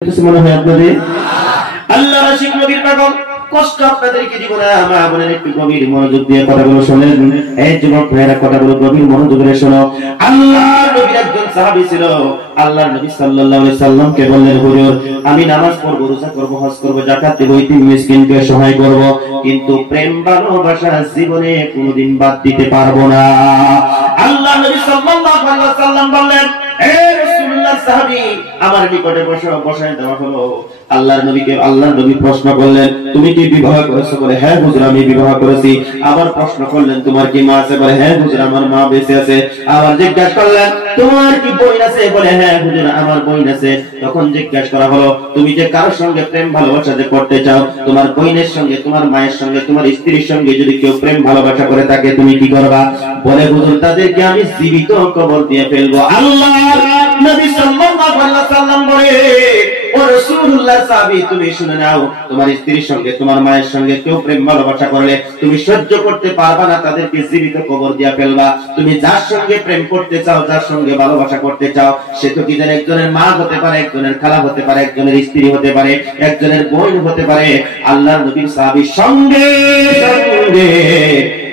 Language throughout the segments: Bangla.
কিছু মনে হয় আপনাদের? আল্লাহ রাশিক নবীর পাগল কষ্ট আপনাদেরকে দিব না। মা বোনের একটু গভীর মনোযোগ দিয়ে কথাগুলো শোনেন। এই যুবক ভাইরা কথাগুলো গভীর মনোযোগ দিয়ে শোনো। আল্লাহর নবীর একজন সাহাবী ছিল। আল্লাহর নবী সাল্লাল্লাহু আলাইহি সাল্লামকে বললেন, হুজুর আমি নামাজ পড়ব, রোজা করব, হজ করব, যাকাত দেব, ইতিম মিসকিনকে সহায় করব, কিন্তু প্রেম ভালোবাসা জীবনে কোনোদিন বাদ দিতে পারবো না। আল্লাহর নবী সাল্লাল্লাহু আলাইহি সাল্লাম বললেন, হে রাসূলুল্লাহ সাহাবী আমার নিকটে বসায় দেওয়া হলো। আল্লাহর নবী প্রশ্ন করলেন, তুমি কি বিবাহ করেছো? বলে, হ্যাঁ হুজুর আমি বিবাহ করেছি। আবার প্রশ্ন করলেন, তোমার কি মা আছে? বলে, হ্যাঁ হুজুর আমার মা বেঁচে আছে। আবার জিজ্ঞাসা করলেন, তোমার কি বোন আছে? বলে, হ্যাঁ হুজুর আমার বোন আছে। তখন জিজ্ঞাসা করা হলো, তুমি যে কারোর সঙ্গে প্রেম ভালোবাসা যে করতে চাও, তোমার বোনের সঙ্গে, তোমার মায়ের সঙ্গে, তোমার স্ত্রীর সঙ্গে যদি কেউ প্রেম ভালোবাসা করে থাকে তুমি কি করবা? বলে, হুজুর তাদেরকে আমি জীবিত কবর দিয়ে ফেলবো। আল্লাহর নবী সাল্লাল্লাহু আলাইহি ওয়াসাল্লাম বলে, ও রাসূলুল্লাহ সাহাবী তুমি শুনে নাও, তোমার স্ত্রীর সঙ্গে, তোমার মায়ের সঙ্গে কেউ প্রেম ভালোবাসা করলে তুমি সহ্য করতে পারবা না, তাদেরকে জীবিত কবর দিয়ে ফেলবা। তুমি যার সঙ্গে প্রেম করতে চাও, যার সঙ্গে ভালোবাসা করতে চাও, সে তো কি জানে একজনের মা হতে পারে, একজনের খালা হতে পারে, একজনের স্ত্রী হতে পারে, একজনের বোন হতে পারে। আল্লাহর নবীর সাহাবীর সঙ্গে সঙ্গে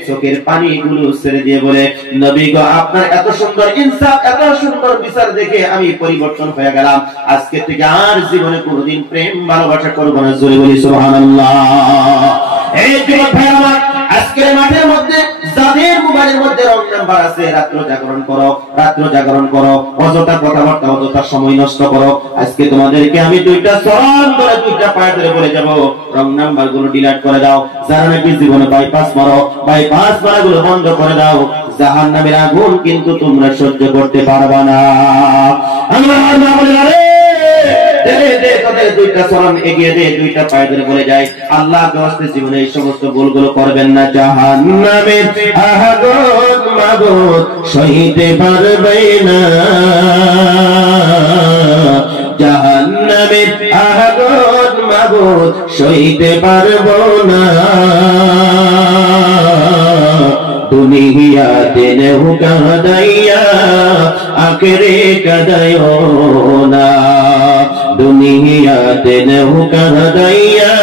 চোখের পানিগুলো ছেড়ে দিয়ে বলে, নবী গো আপনার এত সুন্দর ইনসাফ, এত সুন্দর বিচার দেখে আমি পরিবর্তন হয়ে গেলাম। আজকে থেকে আর জীবনে কোনোদিন প্রেম ভালোবাসা করব না। জোরে বলি সুবহানাল্লাহ। এই যুবক ভাই আমার, আজকের মাঠের মধ্যে যাদের মোবাইলের মধ্যে রং নাম্বার আছে, রাত্র জাগরণ করো, রাত্র জাগরণ করো, অযথা কথাবার্তা, অযথা সময় নষ্ট করো। আজকে তোমাদেরকে আমি দুইটা চরণ ধরে, দুইটা পায়ে ধরে বলে যাব, রং নাম্বার গুলো ডিলিট করে দাও। যারা নাকি জীবনে বাইপাস মারো, বাইপাস মারাগুলো বন্ধ করে দাও। জাহান্নামের আগুন কিন্তু তোমরা সহ্য করতে পারবা না। আমার মা বলে, আরে দুইটা চরণ এগিয়ে দে, দুইটা পায়ে ধরে বলে যায়, আল্লাহ দোস্তে জীবনে এই সমস্ত ভুলগুলো করবেন না। জাহান্নামের আগুন মাবুদ সইতে পারবে না, জাহান্নামের আগুন মাবুদ সইতে পারবো না। দুনিয়াতে নেহু কাদাইয়া আখেরে কাদায়ো না, দুনিয়াতে নেহু কাদাইয়া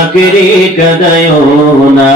আখেরে কাদায়ো না।